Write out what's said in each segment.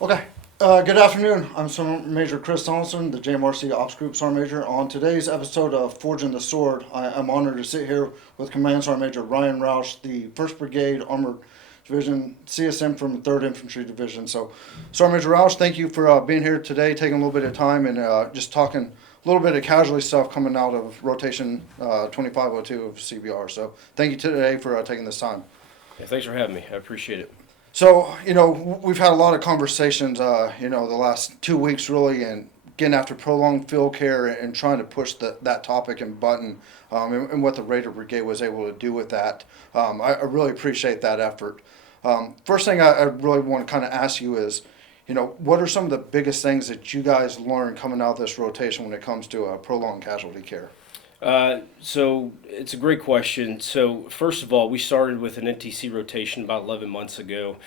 Okay. Good afternoon. I'm Sergeant Major Chris Donaldson, the JMRC Ops Group Sergeant Major. On today's episode of Forging the Sword, I'm honored to sit here with Command Sergeant Major Ryan Roush, the 1st Brigade Armored Division CSM from the 3rd Infantry Division. So, Sergeant Major Roush, thank you for being here today, taking a little bit of time and just talking a little bit of casualty stuff coming out of rotation 2502 of CBR. So, thank you today for taking this time. Yeah, thanks for having me. I appreciate it. So, we've had a lot of conversations, the last 2 weeks really, and getting after prolonged field care and trying to push that topic and button, and what the Raider Brigade was able to do with that. I really appreciate that effort. First thing I really want to kind of ask you is, what are some of the biggest things that you guys learned coming out of this rotation when it comes to prolonged casualty care? So it's a great question. So first of all, we started with an NTC rotation about 11 months ago,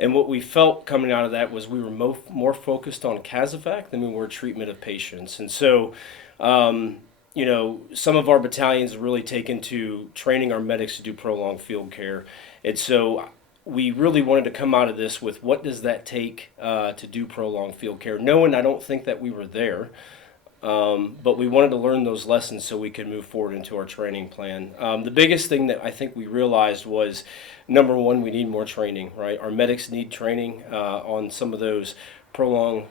and what we felt coming out of that was we were more focused on CASEVAC than we were treatment of patients. And so, some of our battalions really taken to training our medics to do prolonged field care, and so we really wanted to come out of this with what does that take to do prolonged field care, knowing I don't think that we were there. But we wanted to learn those lessons so we could move forward into our training plan. The biggest thing that I think we realized was, number one, we need more training, right? Our medics need training on some of those prolonged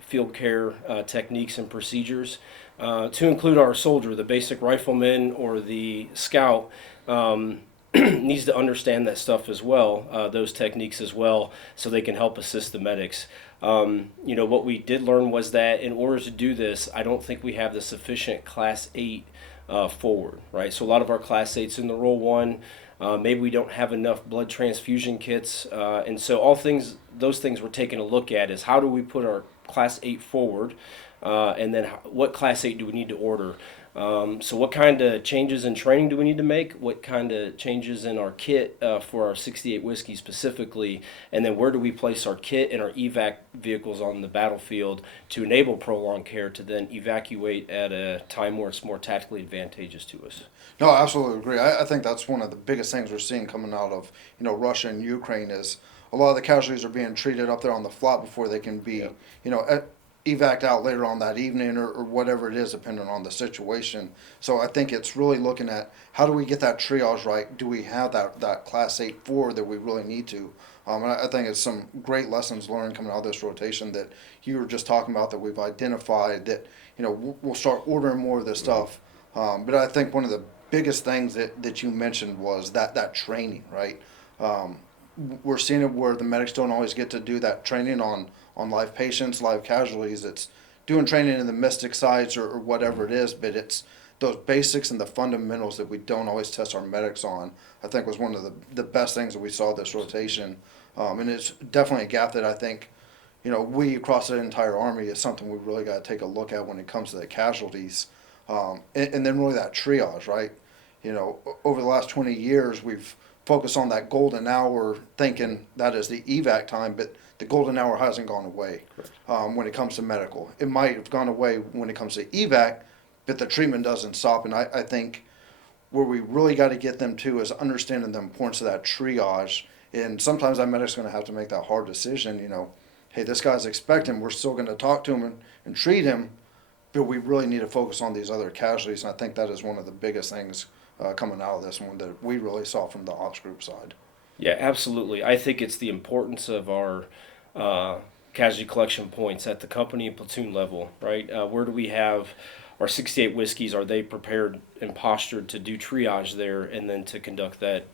field care techniques and procedures, to include our soldier, the basic rifleman or the scout. Needs to understand that stuff as well, those techniques as well, so they can help assist the medics. What we did learn was that in order to do this, I don't think we have the sufficient Class 8 forward, right? So a lot of our Class 8s in the Roll 1, maybe we don't have enough blood transfusion kits, and so those things we're taking a look at is how do we put our Class 8 forward, and then what Class 8 do we need to order? So what kind of changes in training do we need to make? What kind of changes in our kit for our 68 whiskey specifically? And then where do we place our kit and our evac vehicles on the battlefield to enable prolonged care to then evacuate at a time where it's more tactically advantageous to us? No, I absolutely agree. I think that's one of the biggest things we're seeing coming out of, Russia and Ukraine is a lot of the casualties are being treated up there on the flat before they can be, Yep. evac out later on that evening or whatever it is, depending on the situation. So I think it's really looking at how do we get that triage right? Do we have that Class 8 forward that we really need to? And I think it's some great lessons learned coming out of this rotation that you were just talking about that we've identified that, we'll start ordering more of this stuff. But I think one of the biggest things that you mentioned was that training, right? We're seeing it where the medics don't always get to do that training on live patients, live casualties. It's doing training in the mystic sites or whatever it is, but it's those basics and the fundamentals that we don't always test our medics on. I think was one of the best things that we saw this rotation, and it's definitely a gap that I think, we across the entire Army is something we really got to take a look at when it comes to the casualties, and then really that triage, right? Over the last 20 years, we've focused on that golden hour, thinking that is the evac time, but the golden hour hasn't gone away when it comes to medical. It might have gone away when it comes to evac, but the treatment doesn't stop. And I think where we really got to get them to is understanding the importance of that triage. And sometimes that medic's going to have to make that hard decision. Hey, this guy's expecting. We're still going to talk to him and treat him, but we really need to focus on these other casualties. And I think that is one of the biggest things coming out of this one that we really saw from the ops group side. Yeah, absolutely. I think it's the importance of our casualty collection points at the company and platoon level, right? Where do we have our 68 whiskeys? Are they prepared and postured to do triage there and then to conduct that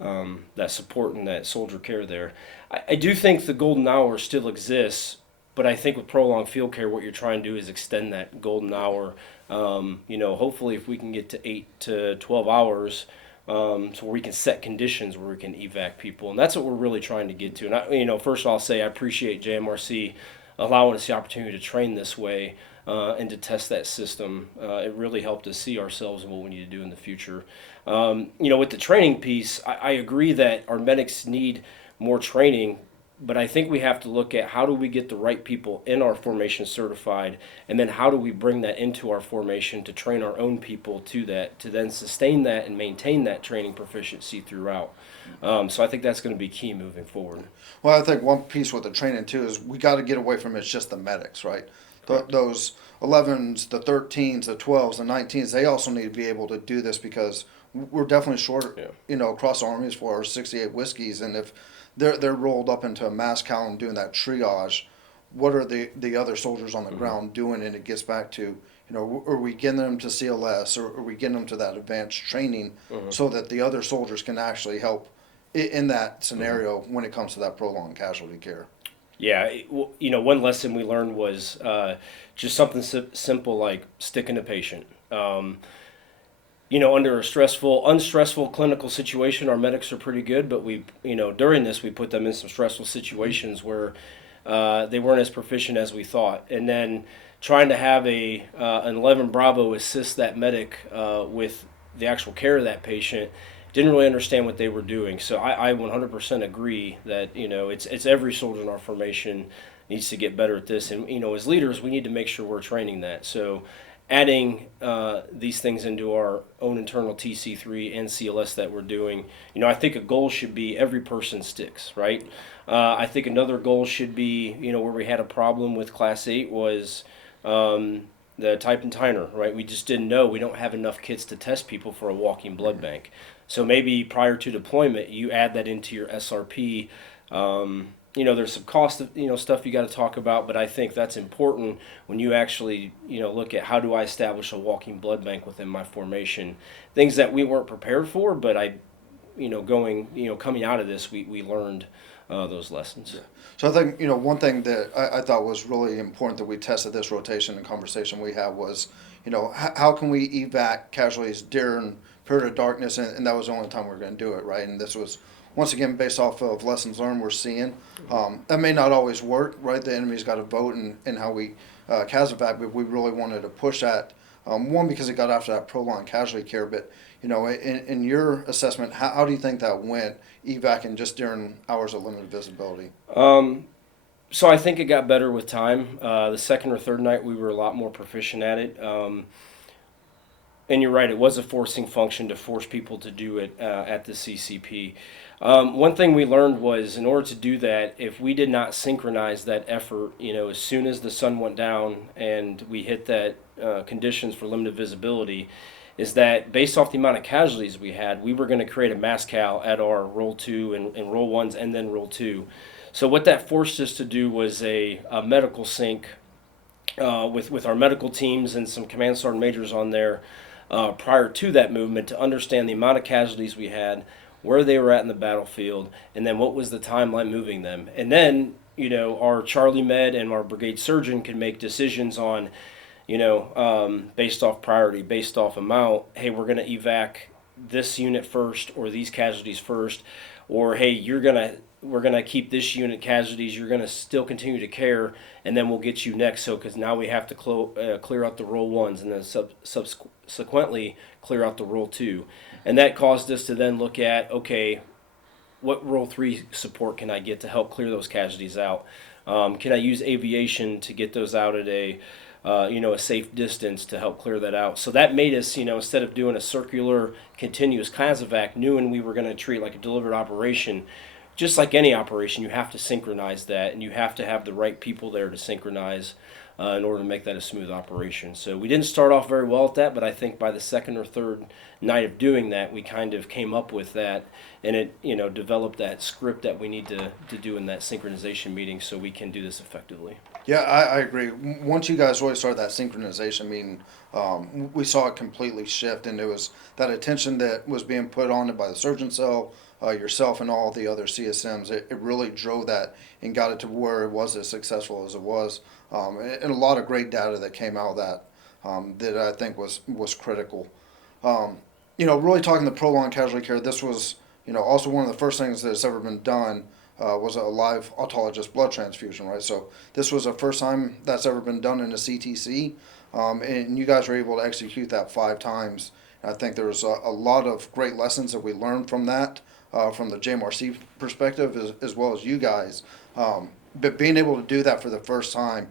that support and that soldier care there? I do think the golden hour still exists, but I think with prolonged field care, what you're trying to do is extend that golden hour. Hopefully if we can get to 8 to 12 hours, so we can set conditions where we can evac people, and that's what we're really trying to get to. And first of all, I'll say I appreciate JMRC allowing us the opportunity to train this way and to test that system. It really helped us see ourselves and what we need to do in the future. With the training piece, I agree that our medics need more training, but I think we have to look at how do we get the right people in our formation certified, and then how do we bring that into our formation to train our own people to that, to then sustain that and maintain that training proficiency throughout. So I think that's going to be key moving forward. Well, I think one piece with the training too is we got to get away from it's just the medics, right? Those 11s, the 13s, the 12s, the 19s, they also need to be able to do this because we're definitely short, Yeah. across the armies for our 68 whiskeys, and if they're rolled up into a mass column doing that triage, what are the other soldiers on the ground doing? And it gets back to, are we getting them to CLS, or are we getting them to that advanced training so that the other soldiers can actually help in that scenario when it comes to that prolonged casualty care? Yeah, one lesson we learned was just something simple like sticking a patient. Under a unstressful clinical situation, our medics are pretty good, but during this, we put them in some stressful situations where they weren't as proficient as we thought. And then trying to have an 11 Bravo assist that medic with the actual care of that patient, didn't really understand what they were doing. So I 100% agree that, it's every soldier in our formation needs to get better at this. And, as leaders, we need to make sure we're training that. So adding these things into our own internal TC3 and CLS that we're doing, I think a goal should be every person sticks, right? I think another goal should be, where we had a problem with Class 8 was the type and tiner, right? We just didn't know. We don't have enough kits to test people for a walking blood bank. So maybe prior to deployment, you add that into your SRP. There's some cost, stuff you got to talk about, but I think that's important when you actually, look at how do I establish a walking blood bank within my formation. Things that we weren't prepared for, but coming out of this, we learned those lessons. Yeah. So I think, one thing that I thought was really important that we tested this rotation and conversation we had was, how can we evac casualties during period of darkness, and that was the only time we were going to do it, right? And this was, once again, based off of lessons learned we're seeing. That may not always work, right? The enemy's got to vote in how we CASEVAC, but we really wanted to push that. One, because it got after that prolonged casualty care, but, in your assessment, how do you think that went, evacing just during hours of limited visibility? So I think it got better with time. The second or third night, we were a lot more proficient at it. And you're right, it was a forcing function to force people to do it at the CCP. One thing we learned was in order to do that, if we did not synchronize that effort, as soon as the sun went down and we hit that conditions for limited visibility, is that based off the amount of casualties we had, we were going to create a mass cal at our roll 2 and roll 1s and then roll 2. So what that forced us to do was a medical sync with our medical teams and some command sergeant majors on there prior to that movement to understand the amount of casualties we had, where they were at in the battlefield, and then what was the timeline moving them. And then, our Charlie Med and our brigade surgeon can make decisions on, based off priority, based off amount, hey, we're going to evac this unit first or these casualties first, or hey, we're gonna keep this unit casualties. You're gonna still continue to care, and then we'll get you next. So, because now we have to clear out the roll 1s, and then subsequently clear out the roll 2, and that caused us to then look at, okay, what roll 3 support can I get to help clear those casualties out? Can I use aviation to get those out at a safe distance to help clear that out? So that made us, instead of doing a circular continuous CASEVAC, knowing we were going to treat like a delivered operation. Just like any operation, you have to synchronize that, and you have to have the right people there to synchronize in order to make that a smooth operation. So we didn't start off very well at that, but I think by the second or third night of doing that, we kind of came up with that, and it developed that script that we need to do in that synchronization meeting so we can do this effectively. Yeah, I agree. Once you guys really started that synchronization meeting, we saw it completely shift, and it was that attention that was being put on it by the surgeon cell, yourself and all the other CSMs. It really drove that and got it to where it was as successful as it was, and a lot of great data that came out of that that I think was critical. Really talking the prolonged casualty care, this was also one of the first things that's ever been done. Was a live autologous blood transfusion, right? So this was the first time that's ever been done in a CTC, and you guys were able to execute that 5 times And I think there's a lot of great lessons that we learned from that, from the JMRC perspective as well as you guys. But being able to do that for the first time,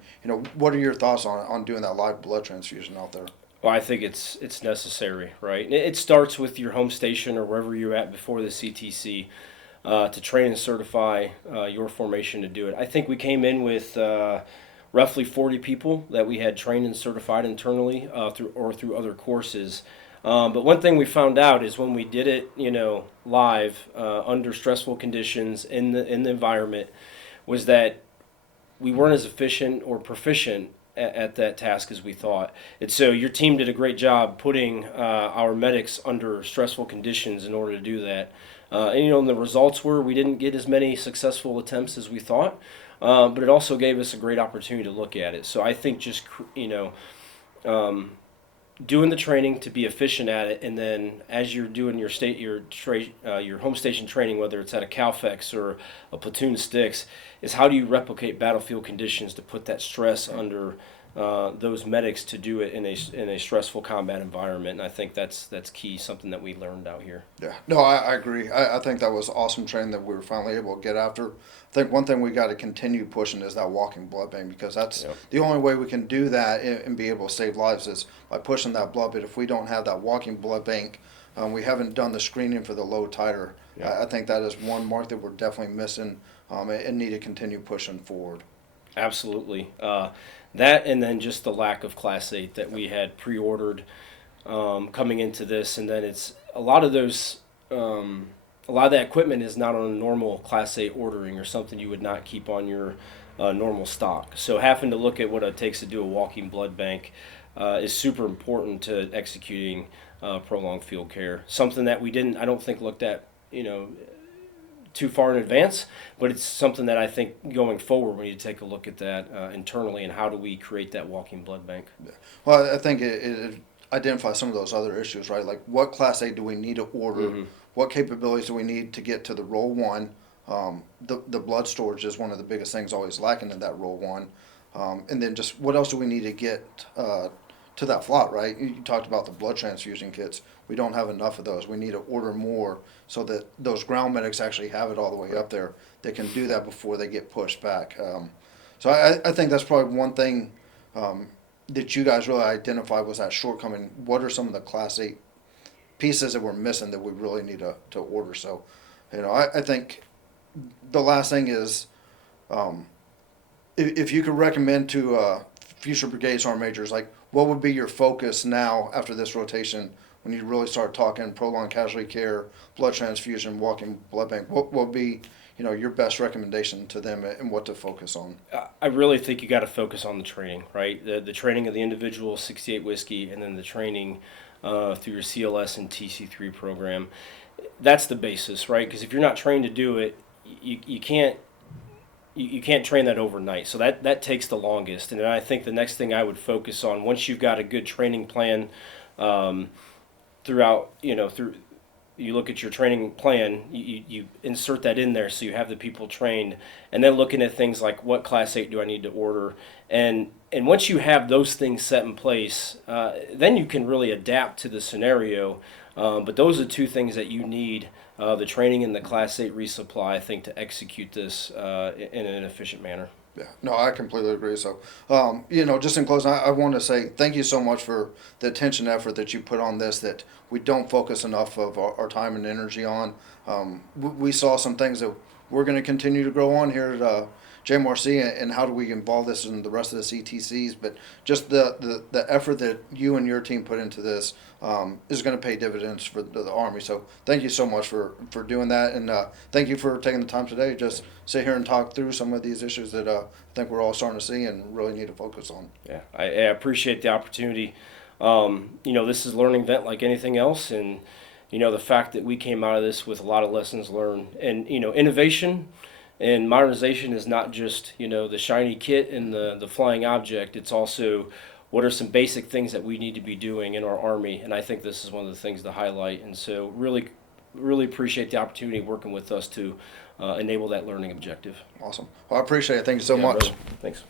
what are your thoughts on doing that live blood transfusion out there? Well, I think it's necessary, right? And it starts with your home station or wherever you're at before the CTC to train and certify your formation to do it. I think we came in with roughly 40 people that we had trained and certified internally through other courses. But one thing we found out is when we did it, live under stressful conditions in the environment, was that we weren't as efficient or proficient at that task as we thought. And so your team did a great job putting our medics under stressful conditions in order to do that. And the results were we didn't get as many successful attempts as we thought, but it also gave us a great opportunity to look at it. So I think just, doing the training to be efficient at it, and then as you're doing your home station training, whether it's at a CalFEX or a platoon of sticks, is how do you replicate battlefield conditions to put that stress under those medics to do it in a stressful combat environment. And I think that's key, something that we learned out here. Yeah, no, I agree. I think that was awesome training that we were finally able to get after. I think one thing we got to continue pushing is that walking blood bank, because that's the only way we can do that and be able to save lives is by pushing that blood. But if we don't have that walking blood bank, we haven't done the screening for the low titer. I think that is one mark that we're definitely missing and need to continue pushing forward. Absolutely. That and then just the lack of Class 8 that we had pre-ordered coming into this, and then it's a lot of those. A lot of that equipment is not on a normal Class 8 ordering or something you would not keep on your normal stock. So having to look at what it takes to do a walking blood bank is super important to executing prolonged field care. Something that I don't think looked at, too far in advance, but it's something that I think going forward we need to take a look at that internally and how do we create that walking blood bank. Yeah. Well, I think it identifies some of those other issues, right? Like what Class 8 do we need to order? Mm-hmm. What capabilities do we need to get to the Roll 1? The blood storage is one of the biggest things always lacking in that Roll 1. And then just what else do we need to get to that FLOT, right? You talked about the blood transfusion kits. We don't have enough of those. We need to order more so that those ground medics actually have it all the way up there. They can do that before they get pushed back. So I think that's probably one thing that you guys really identified was that shortcoming. What are some of the Class 8 pieces that we're missing that we really need to order? So, I think the last thing is if you could recommend to future brigade sergeant majors, like what would be your focus now after this rotation when you really start talking prolonged casualty care, blood transfusion, walking blood bank? What would be your best recommendation to them and what to focus on? I really think you got to focus on the training, right? The training of the individual 68 whiskey, and then the training through your CLS and TC3 program. That's the basis, right? Because if you're not trained to do it, you can't train that overnight. So that takes the longest. And then I think the next thing I would focus on, once you've got a good training plan throughout, you look at your training plan, you insert that in there so you have the people trained, and then looking at things like what Class 8 do I need to order, and once you have those things set in place, then you can really adapt to the scenario. But those are two things that you need, the training and the Class 8 resupply, I think, to execute this in an efficient manner. Yeah, no, I completely agree. So, just in closing, I want to say thank you so much for the attention and effort that you put on this, that we don't focus enough of our time and energy on. We saw some things that we're going to continue to grow on here at JMRC, and how do we involve this in the rest of the CTCs, but just the effort that you and your team put into this is going to pay dividends for the Army. So thank you so much for doing that, and thank you for taking the time today to just sit here and talk through some of these issues that I think we're all starting to see and really need to focus on. Yeah, I appreciate the opportunity. This is a learning event like anything else, and the fact that we came out of this with a lot of lessons learned, and innovation and modernization is not just the shiny kit and the flying object. It's also what are some basic things that we need to be doing in our Army, and I think this is one of the things to highlight. And so really appreciate the opportunity working with us to enable that learning objective. Awesome. Well, I appreciate it. Thank you so much. Brother. Thanks.